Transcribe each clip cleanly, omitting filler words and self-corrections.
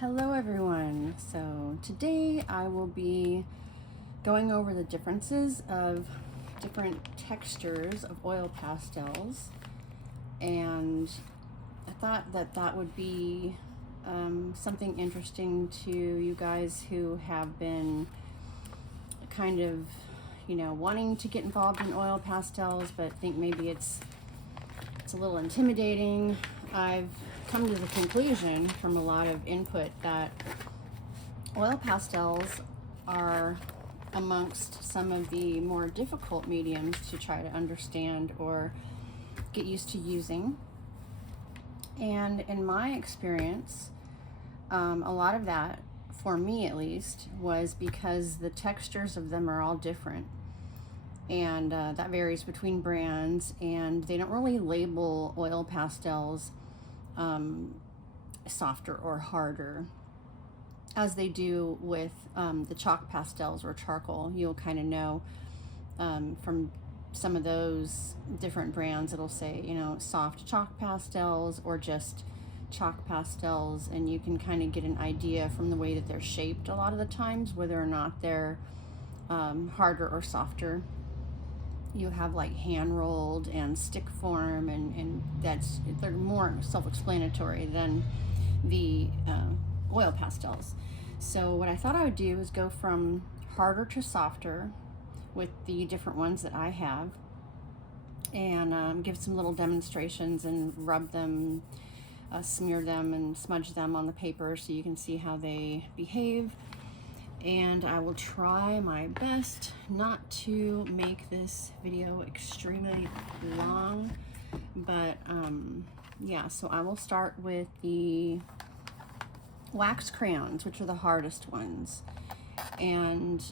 Hello everyone. So today I will be going over the differences of different textures of oil pastels, and I thought that that would be something interesting to you guys who have been kind of, wanting to get involved in oil pastels but think maybe it's a little intimidating. I've come to the conclusion from a lot of input that oil pastels are amongst some of the more difficult mediums to try to understand or get used to using. And in my experience, a lot of that, for me at least, was because the textures of them are all different. And that varies between brands, and they don't really label oil pastels softer or harder as they do with the chalk pastels or charcoal. You'll kind of know from some of those different brands, it'll say, soft chalk pastels or just chalk pastels, and you can kind of get an idea from the way that they're shaped a lot of the times whether or not they're harder or softer. You have like hand rolled and stick form, and they're more self-explanatory than the oil pastels. So what I thought I would do is go from harder to softer with the different ones that I have, and give some little demonstrations and rub them, smear them and smudge them on the paper so you can see how they behave. And I will try my best not to make this video extremely long, but yeah, so I will start with the wax crayons, which are the hardest ones. And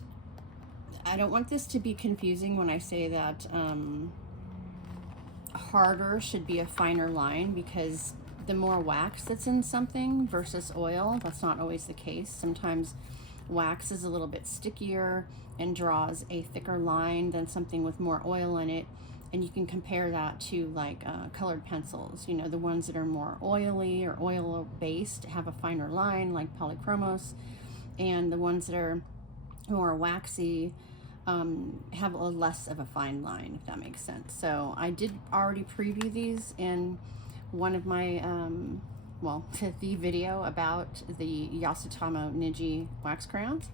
I don't want this to be confusing when I say that harder should be a finer line, because the more wax that's in something versus oil, that's not always the case. Sometimes wax is a little bit stickier and draws a thicker line than something with more oil in it, and you can compare that to like colored pencils. The ones that are more oily or oil based have a finer line, like polychromos, and the ones that are more waxy have a less of a fine line, if that makes sense. So I did already preview these in one of my the video about the YASUTOMO NIJI wax crayons.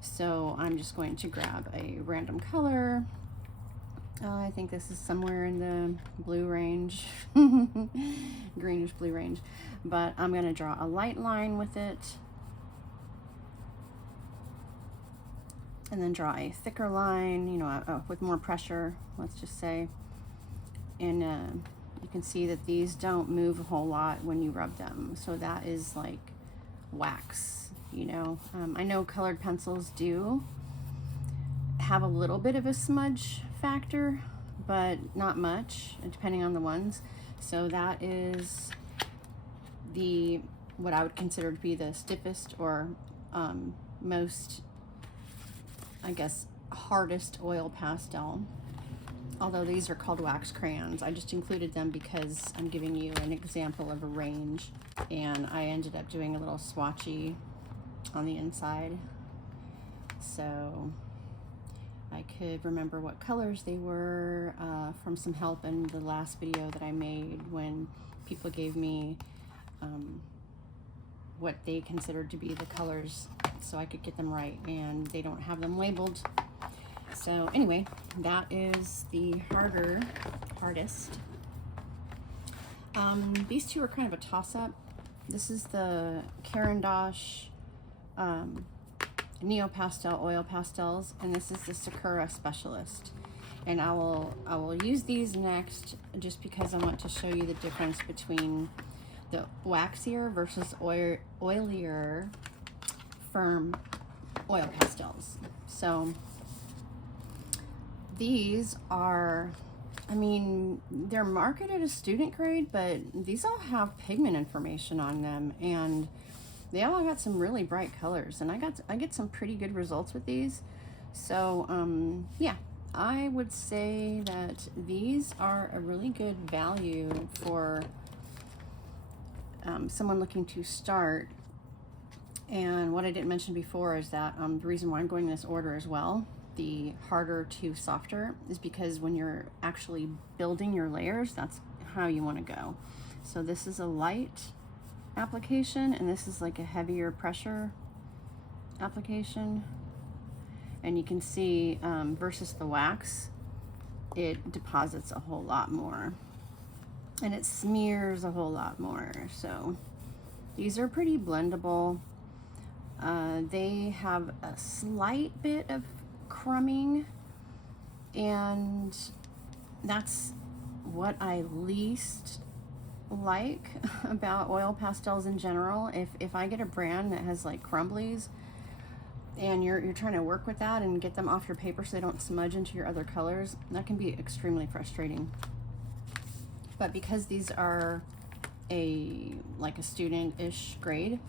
So I'm just going to grab a random color. I think this is somewhere in the blue range, greenish blue range, but I'm going to draw a light line with it, and then draw a thicker line, with more pressure, let's just say. And you can see that these don't move a whole lot when you rub them, so that is like wax. I know colored pencils do have a little bit of a smudge factor, but not much, depending on the ones. So that is what I would consider to be the stiffest or most, I guess, hardest oil pastel. Although these are called wax crayons, I just included them because I'm giving you an example of a range, and I ended up doing a little swatchy on the inside, so I could remember what colors they were from some help in the last video that I made, when people gave me what they considered to be the colors so I could get them right, and they don't have them labeled. So anyway, that is the hardest. These two are kind of a toss-up. This is the CARAN DACHE Neo Pastel Oil Pastels, and this is the Sakura Specialist. And I will use these next, just because I want to show you the difference between the waxier versus oilier firm oil pastels. So these are, they're marketed as student grade, but these all have pigment information on them, and they all got some really bright colors, and I get some pretty good results with these. So yeah, I would say that these are a really good value for someone looking to start And what I didn't mention before is that the reason why I'm going in this order as well, the harder to softer, is because when you're actually building your layers, that's how you want to go. So this is a light application, and this is like a heavier pressure application. And you can see versus the wax, it deposits a whole lot more and it smears a whole lot more. So these are pretty blendable. They have a slight bit of crumbing, and that's what I least like about oil pastels in general. If I get a brand that has like crumblies and you're trying to work with that and get them off your paper so they don't smudge into your other colors, that can be extremely frustrating. But because these are like a student-ish grade,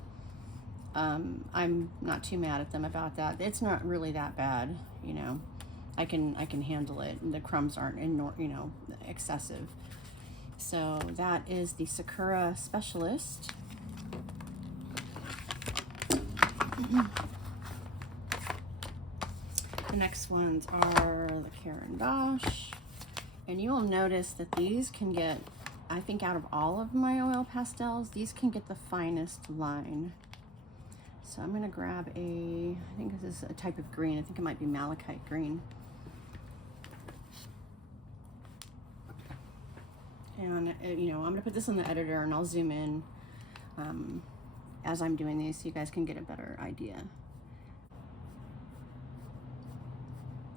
I'm not too mad at them about that. It's not really that bad, you know. I can handle it, and the crumbs aren't excessive. So that is the Sakura Specialist. The next ones are the CARAN DACHE, and you will notice that these can get, I think out of all of my oil pastels, these can get the finest line. So I'm gonna grab I think this is a type of green. I think it might be malachite green. And you know, I'm gonna put this in the editor and I'll zoom in as I'm doing these so you guys can get a better idea.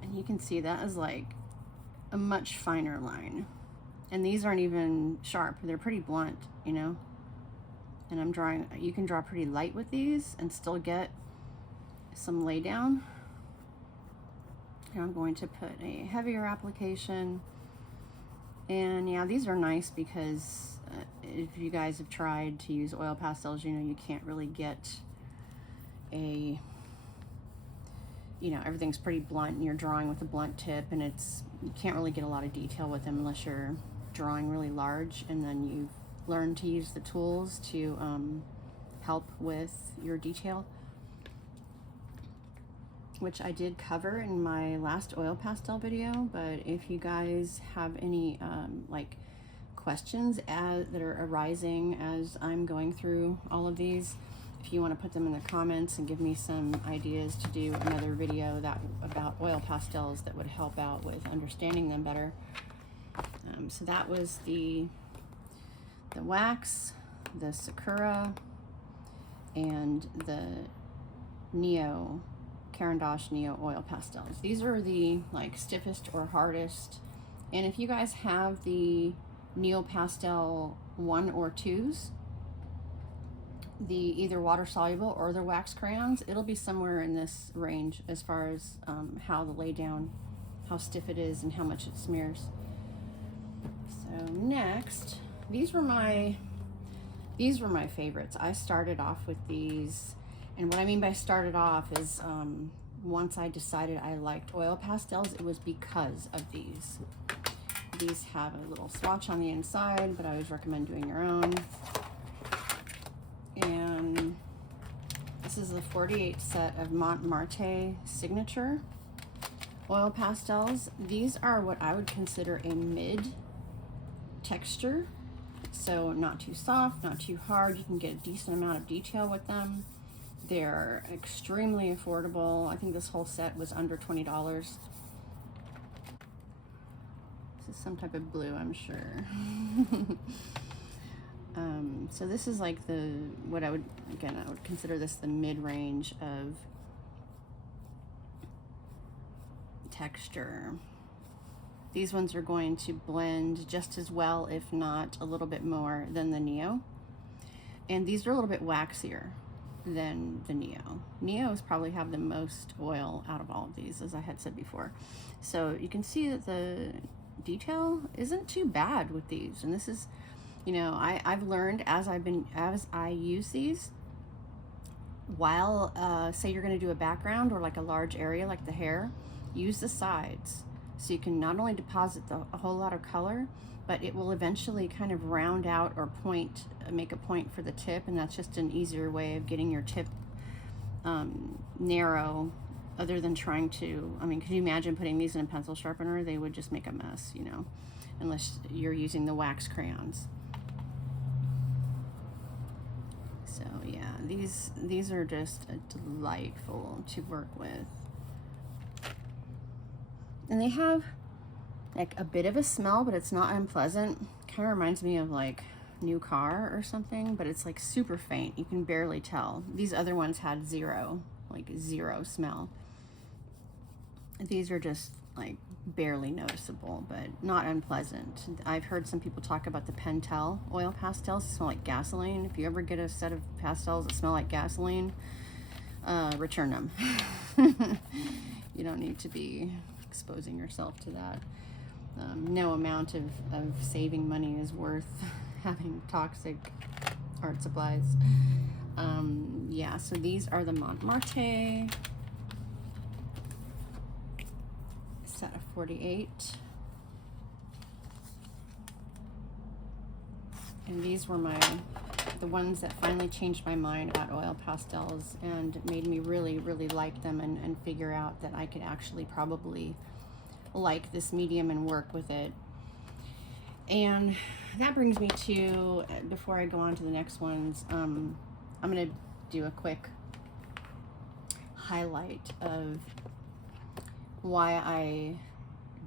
And you can see that is like a much finer line. And these aren't even sharp, they're pretty blunt, you know. And I'm drawing, you can draw pretty light with these and still get some lay down. And I'm going to put a heavier application. And yeah, these are nice because if you guys have tried to use oil pastels, you know you can't really get you know, everything's pretty blunt and you're drawing with a blunt tip, and you can't really get a lot of detail with them unless you're drawing really large, and then you learn to use the tools to help with your detail, which I did cover in my last oil pastel video. But if you guys have any like questions that are arising as I'm going through all of these, if you want to put them in the comments and give me some ideas to do another video about oil pastels that would help out with understanding them better. So that was the wax, the Sakura, and the Neo, CARAN DACHE Neo oil pastels. These are the like stiffest or hardest. And if you guys have the Neo Pastel 1 or 2s, the either water soluble or the wax crayons, it'll be somewhere in this range as far as how the lay down, how stiff it is, and how much it smears. So next, these were my favorites. I started off with these, and what I mean by started off is once I decided I liked oil pastels, it was because of these. These have a little swatch on the inside, but I always recommend doing your own. And this is the 48 set of Montmarte Signature oil pastels. These are what I would consider a mid texture. So not too soft, not too hard. You can get a decent amount of detail with them. They're extremely affordable. I think this whole set was under $20. This is some type of blue, I'm sure. So this is like what I would consider this the mid-range of texture. These ones are going to blend just as well, if not a little bit more, than the Neo. And these are a little bit waxier than the Neo. Neos probably have the most oil out of all of these, as I had said before. So you can see that the detail isn't too bad with these. And this is, you know, I've learned as I use these, while say you're going to do a background or like a large area like the hair, use the sides. So you can not only deposit a whole lot of color, but it will eventually kind of round out or make a point for the tip, and that's just an easier way of getting your tip narrow, other than trying to, I mean, could you imagine putting these in a pencil sharpener? They would just make a mess, you know, unless you're using the wax crayons. So yeah, these are just delightful to work with. And they have like a bit of a smell, but it's not unpleasant. Kind of reminds me of like new car or something, but it's like super faint. You can barely tell. These other ones had zero smell. These are just like barely noticeable, but not unpleasant. I've heard some people talk about the Pentel oil pastels smell like gasoline. If you ever get a set of pastels that smell like gasoline, return them. You don't need to be exposing yourself to that. No amount of saving money is worth having toxic art supplies. Yeah, so these are the Montmarte set of 48. And these were the ones that finally changed my mind about oil pastels and made me really, really like them and figure out that I could actually probably like this medium and work with it. And that brings me to, before I go on to the next ones, I'm gonna do a quick highlight of why I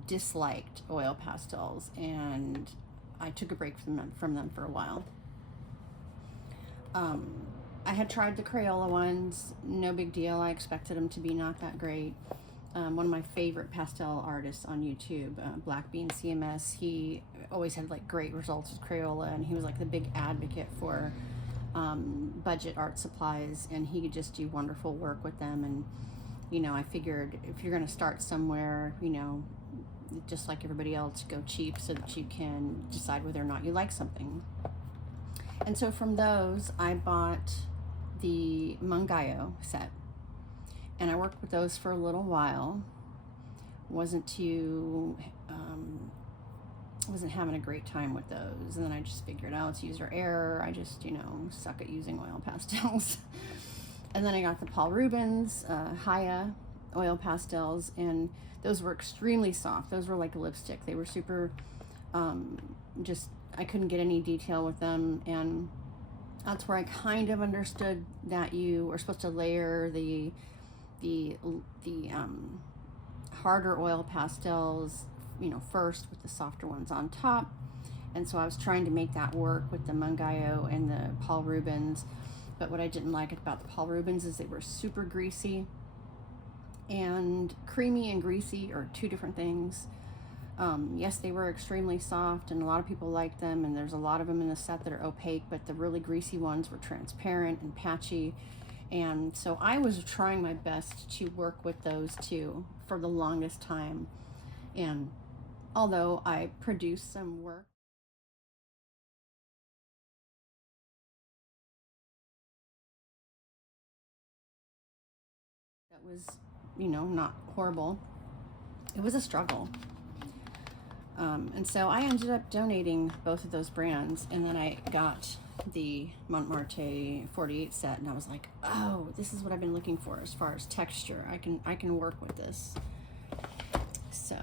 disliked oil pastels, and I took a break from them for a while. I had tried the Crayola ones, no big deal. I expected them to be not that great. One of my favorite pastel artists on YouTube, Black Bean CMS, he always had like great results with Crayola, and he was like the big advocate for budget art supplies, and he could just do wonderful work with them. And you know, I figured if you're going to start somewhere, you know, just like everybody else, go cheap so that you can decide whether or not you like something. And so from those, I bought the Mangayo set, and I worked with those for a little while. Wasn't having a great time with those, and then I just figured out it's user error. I just, you know, suck at using oil pastels. And then I got the Paul Rubens Hues oil pastels, and those were extremely soft. Those were like a lipstick. They were super, just, I couldn't get any detail with them, and that's where I kind of understood that you were supposed to layer the harder oil pastels, you know, first with the softer ones on top. And so I was trying to make that work with the Mangayo and the Paul Rubens. But what I didn't like about the Paul Rubens is they were super greasy, and creamy and greasy are two different things. Yes, they were extremely soft, and a lot of people liked them, and there's a lot of them in the set that are opaque, but the really greasy ones were transparent and patchy. And so I was trying my best to work with those two for the longest time. And although I produced some work, that was, you know, not horrible, it was a struggle. And so I ended up donating both of those brands, and then I got the Montmarte 48 set, and I was like, oh, this is what I've been looking for as far as texture. I can work with this. So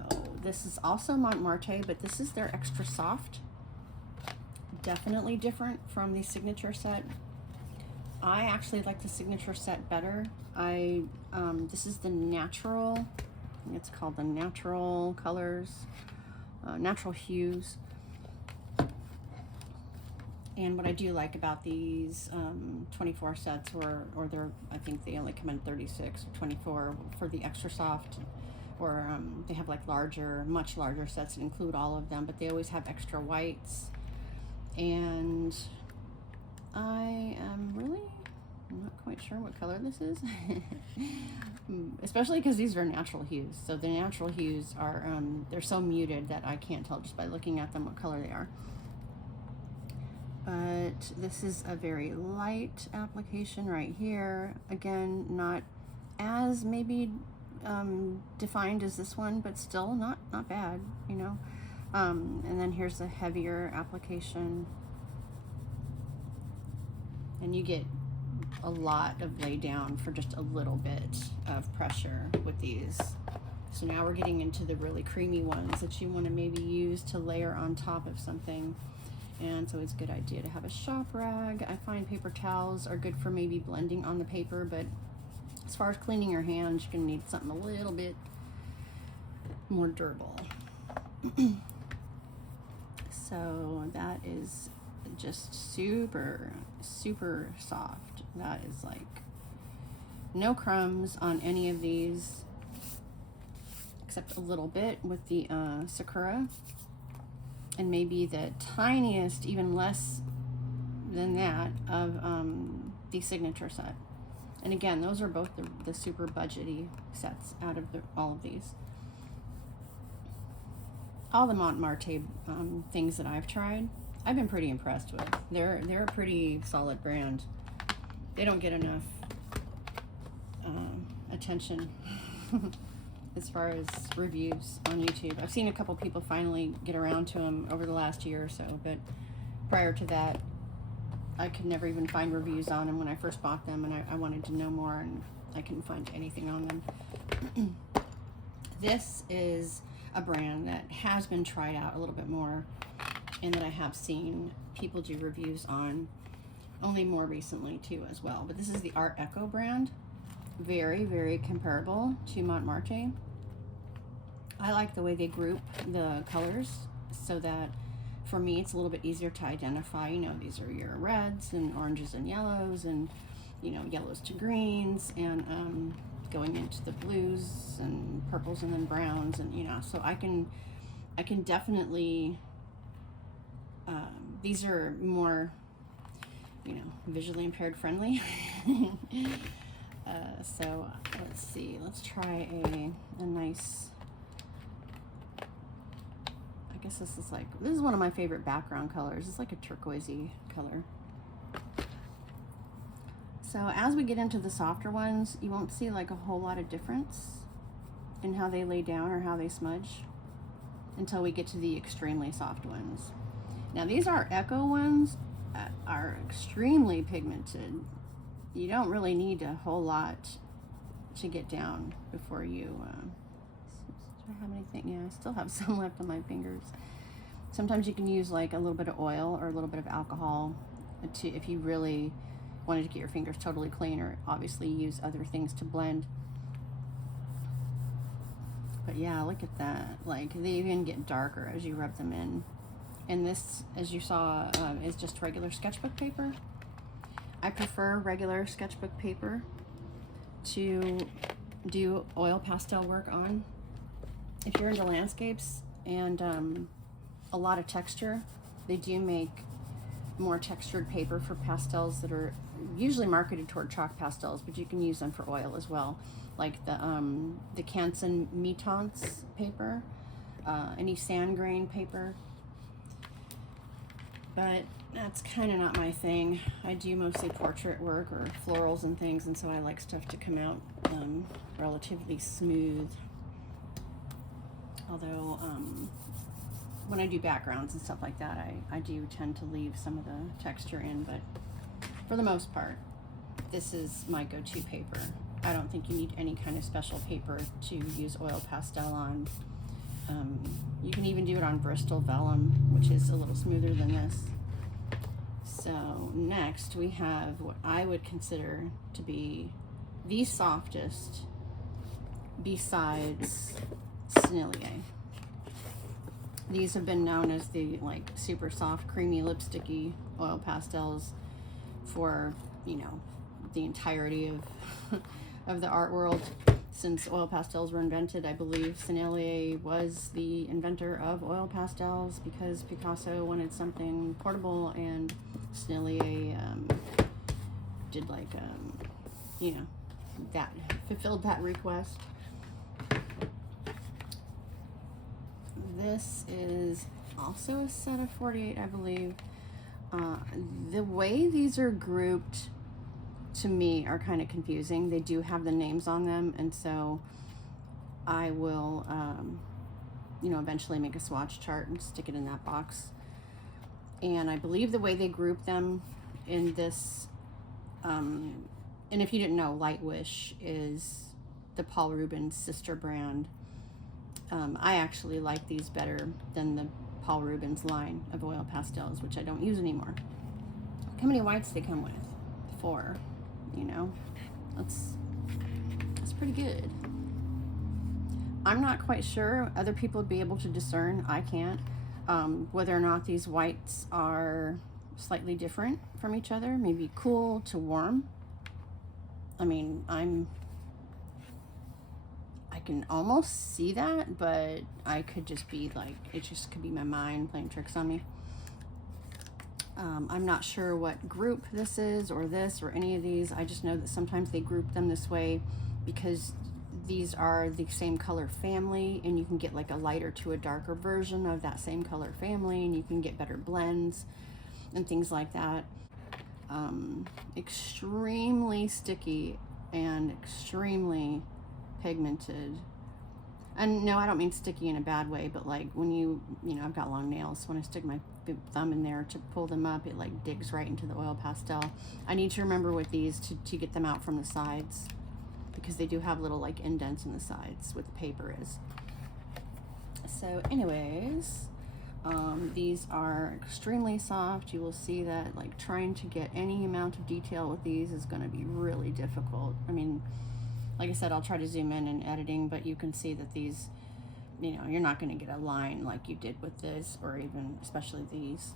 this is also Montmarte, but this is their extra soft. Definitely different from the signature set. I actually like the signature set better. This is the natural, I think it's called the natural colors, natural hues. And what I do like about these 24 sets, or they're, I think they only come in 36 or 24 for the extra soft, or they have like larger, much larger sets that include all of them, but they always have extra whites. And I am really, I'm not quite sure what color this is. Especially because these are natural hues. So the natural hues are, they're so muted that I can't tell just by looking at them what color they are. But this is a very light application right here. Again, not as maybe defined as this one, but still not bad, you know. And then here's a heavier application, and you get a lot of lay down for just a little bit of pressure with these. So now we're getting into the really creamy ones that you want to maybe use to layer on top of something. And so it's a good idea to have a shop rag. I find paper towels are good for maybe blending on the paper, but as far as cleaning your hands, you're gonna need something a little bit more durable. So that is just super, super soft. That is like no crumbs on any of these, except a little bit with the Sakura, and maybe the tiniest, even less than that, of the signature set. And again, those are both the super budgety sets out of all of these. All the Montmarte things that I've tried, I've been pretty impressed with. They're a pretty solid brand. They don't get enough attention as far as reviews on YouTube. I've seen a couple people finally get around to them over the last year or so, but prior to that, I could never even find reviews on them when I first bought them, and I wanted to know more, and I couldn't find anything on them. This is a brand that has been tried out a little bit more, and that I have seen people do reviews on only more recently too as well. But this is the Art Echo brand. Very, very comparable to Montmarte. I like the way they group the colors so that for me it's a little bit easier to identify. You know, these are your reds and oranges and yellows, and you know, yellows to greens, and going into the blues and purples and then browns, and you know, so I can definitely these are more, you know, visually impaired friendly. So let's see, let's try a nice, I guess this is one of my favorite background colors. It's like a turquoisey color. So as we get into the softer ones, you won't see like a whole lot of difference in how they lay down or how they smudge until we get to the extremely soft ones. Now these Art Echo ones are extremely pigmented. You don't really need a whole lot to get down before you, do I have anything? Yeah, I still have some left on my fingers. Sometimes you can use like a little bit of oil or a little bit of alcohol to, if you really wanted to get your fingers totally clean, or obviously use other things to blend. But yeah, look at that. Like, they even get darker as you rub them in. And this, as you saw, is just regular sketchbook paper. I prefer regular sketchbook paper to do oil pastel work on. If you're into landscapes and a lot of texture, they do make more textured paper for pastels that are usually marketed toward chalk pastels, but you can use them for oil as well, like the Canson Mitance paper, any sand grain paper. But that's kind of not my thing. I do mostly portrait work or florals and things, and so I like stuff to come out relatively smooth. Although when I do backgrounds and stuff like that, I do tend to leave some of the texture in, but for the most part, this is my go-to paper. I don't think you need any kind of special paper to use oil pastel on. You can even do it on Bristol vellum, which is a little smoother than this. So next we have what I would consider to be the softest besides Sennelier. These have been known as the like super soft, creamy, lipsticky oil pastels for, you know, the entirety of of the art world. Since oil pastels were invented, I believe Sennelier was the inventor of oil pastels because Picasso wanted something portable, and Sennelier did like, you know, that fulfilled that request. This is also a set of 48, I believe. The way these are grouped, to me, are kind of confusing. They do have the names on them, and so I will, you know, eventually make a swatch chart and stick it in that box. And I believe the way they group them in this And if you didn't know, Light Wish is the Paul Rubens sister brand. I actually like these better than the Paul Rubens line of oil pastels, which I don't use anymore. Look how many whites they come with. 4, you know. That's pretty good. I'm not quite sure. Other people would be able to discern. I can't. Whether or not these whites are slightly different from each other, maybe cool to warm. I mean, I can almost see that, but I could just be like, it just could be my mind playing tricks on me. I'm not sure what group this is, or this, or any of these. I just know that sometimes they group them this way because these are the same color family, and you can get like a lighter to a darker version of that same color family, and you can get better blends and things like that. Extremely sticky and extremely pigmented. And no, I don't mean sticky in a bad way, but like when you know, I've got long nails, so when I stick my thumb in there to pull them up, it like digs right into the oil pastel. I need to remember with these to get them out from the sides, because they do have little like indents in the sides where the paper is. So anyways, these are extremely soft. You will see that like trying to get any amount of detail with these is going to be really difficult. I mean, like I said, I'll try to zoom in editing, but you can see that these, you know, you're not going to get a line like you did with this, or even especially these.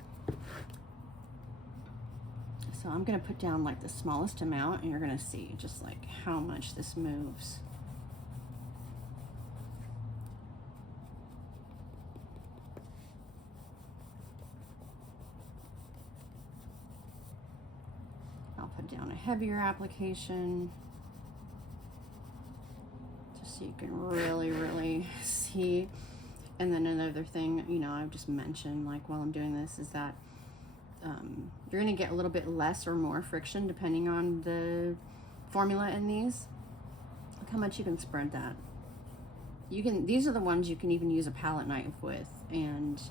So I'm going to put down like the smallest amount, and you're going to see just like how much this moves. I'll put down a heavier application just so you can really see. And then another thing, you know, I've just mentioned like while I'm doing this is that you're going to get a little bit less or more friction depending on the formula in these. Look how much you can spread that. You can, these are the ones you can even use a palette knife with, and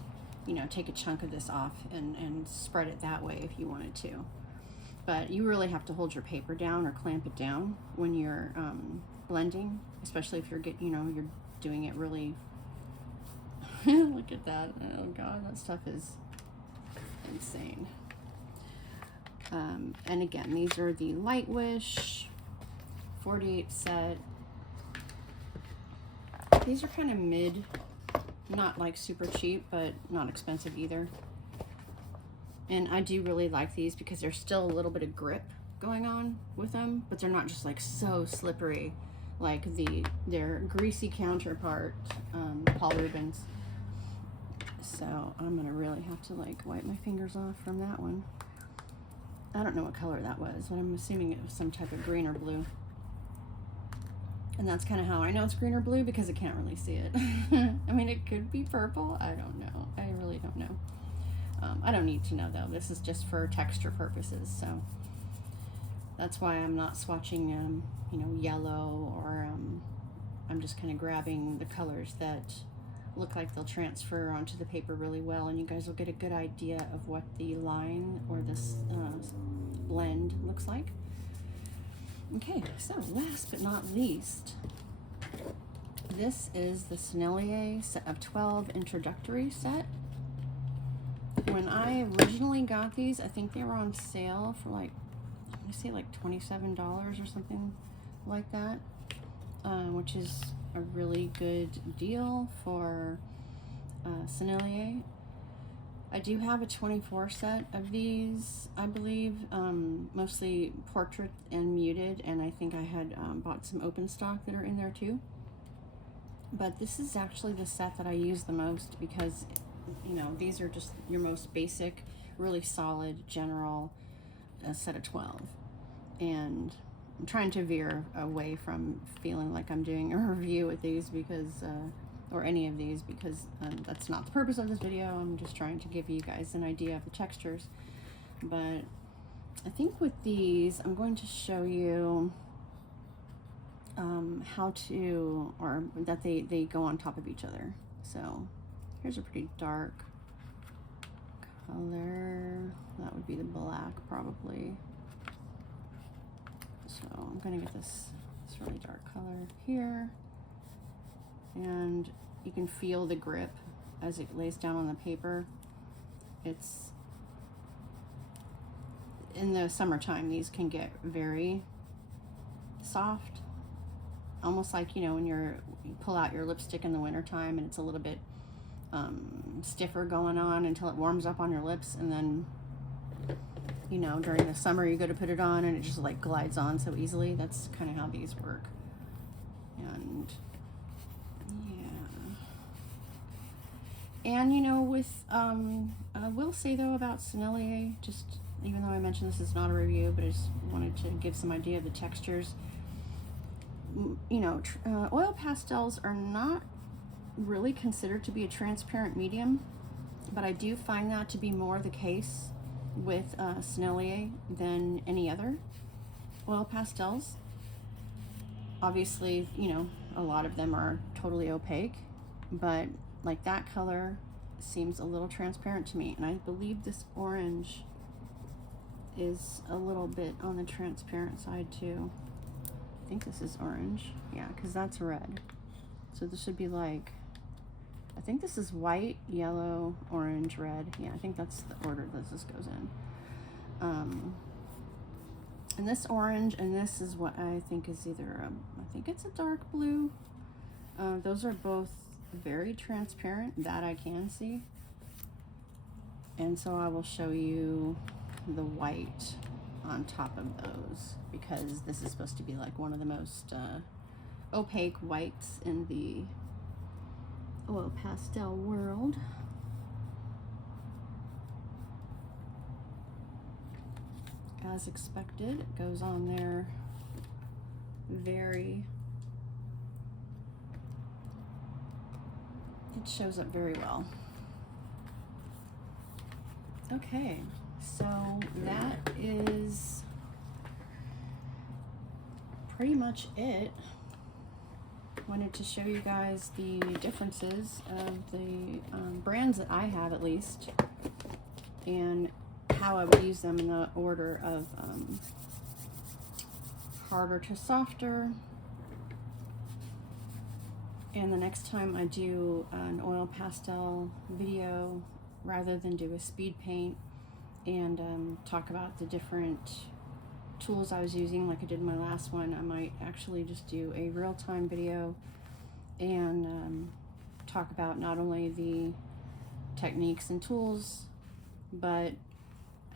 you know, take a chunk of this off and spread it that way if you wanted to. But you really have to hold your paper down or clamp it down when you're blending, especially if you're you're doing it really. Look at that! Oh God, that stuff is insane. And again, these are the Light Wish 48 set. These are kind of mid, not like super cheap, but not expensive either. And I do really like these because there's still a little bit of grip going on with them, but they're not just like so slippery like their greasy counterpart, Paul Rubens. So I'm gonna really have to like wipe my fingers off from that one. I don't know what color that was, but I'm assuming it was some type of green or blue. And that's kind of how I know it's green or blue, because I can't really see it. I mean, it could be purple. I don't know. I really don't know. I don't need to know though. This is just for texture purposes. So that's why I'm not swatching, you know, yellow, or I'm just kind of grabbing the colors that look like they'll transfer onto the paper really well, and you guys will get a good idea of what the line or this blend looks like. Okay, so last but not least, this is the Sennelier set of 12 introductory set. When I originally got these, I think they were on sale for like, I'm gonna say like $27 or something like that, which is a really good deal for Sennelier. I do have a 24 set of these, I believe, mostly portrait and muted, and I think I had bought some open stock that are in there too. But this is actually the set that I use the most, because, you know, these are just your most basic, really solid, general set of 12. And I'm trying to veer away from feeling like I'm doing a review with these, because or any of these, because that's not the purpose of this video. I'm just trying to give you guys an idea of the textures. But I think with these, I'm going to show you how to, or that they go on top of each other. So here's a pretty dark color. That would be the black, probably. So I'm gonna get this really dark color here, and you can feel the grip as it lays down on the paper. It's in the summertime, these can get very soft, almost like, you know, when you pull out your lipstick in the wintertime and it's a little bit stiffer going on until it warms up on your lips, and then, you know, during the summer you go to put it on and it just like glides on so easily. That's kind of how these work. And yeah, and you know, with I will say though about Sennelier, just even though I mentioned this is not a review, but I just wanted to give some idea of the textures. You know, oil pastels are not really considered to be a transparent medium, but I do find that to be more the case with Sennelier than any other oil pastels. Obviously, you know, a lot of them are totally opaque, but like that color seems a little transparent to me, and I believe this orange is a little bit on the transparent side too. I think this is orange, yeah, because that's red. So this should be like, I think this is white, yellow, orange, red. Yeah, I think that's the order that this goes in. And this orange, and this is what I think is either, I think it's a dark blue. Those are both very transparent, that I can see. And so I will show you the white on top of those, because this is supposed to be like one of the most opaque whites in the oil pastel world. As expected, it goes on there very, it shows up very well. Okay, so that is pretty much it. Wanted to show you guys the differences of the brands that I have, at least, and how I would use them in the order of harder to softer. And the next time I do an oil pastel video, rather than do a speed paint and talk about the different tools I was using like I did in my last one, I might actually just do a real-time video and talk about not only the techniques and tools, but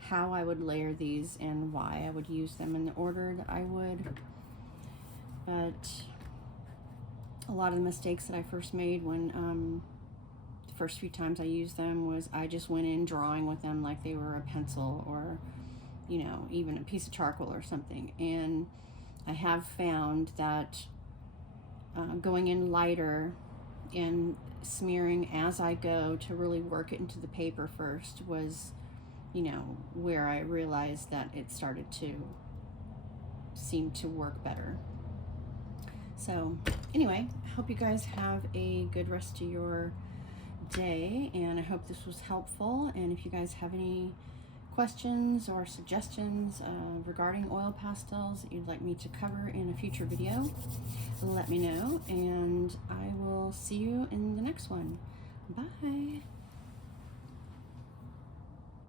how I would layer these and why I would use them in the order that I would. But a lot of the mistakes that I first made when the first few times I used them was I just went in drawing with them like they were a pencil or, you know, even a piece of charcoal or something. And I have found that going in lighter and smearing as I go to really work it into the paper first was, you know, where I realized that it started to seem to work better. So anyway, I hope you guys have a good rest of your day, and I hope this was helpful. And if you guys have any questions or suggestions regarding oil pastels that you'd like me to cover in a future video, let me know, and I will see you in the next one. Bye.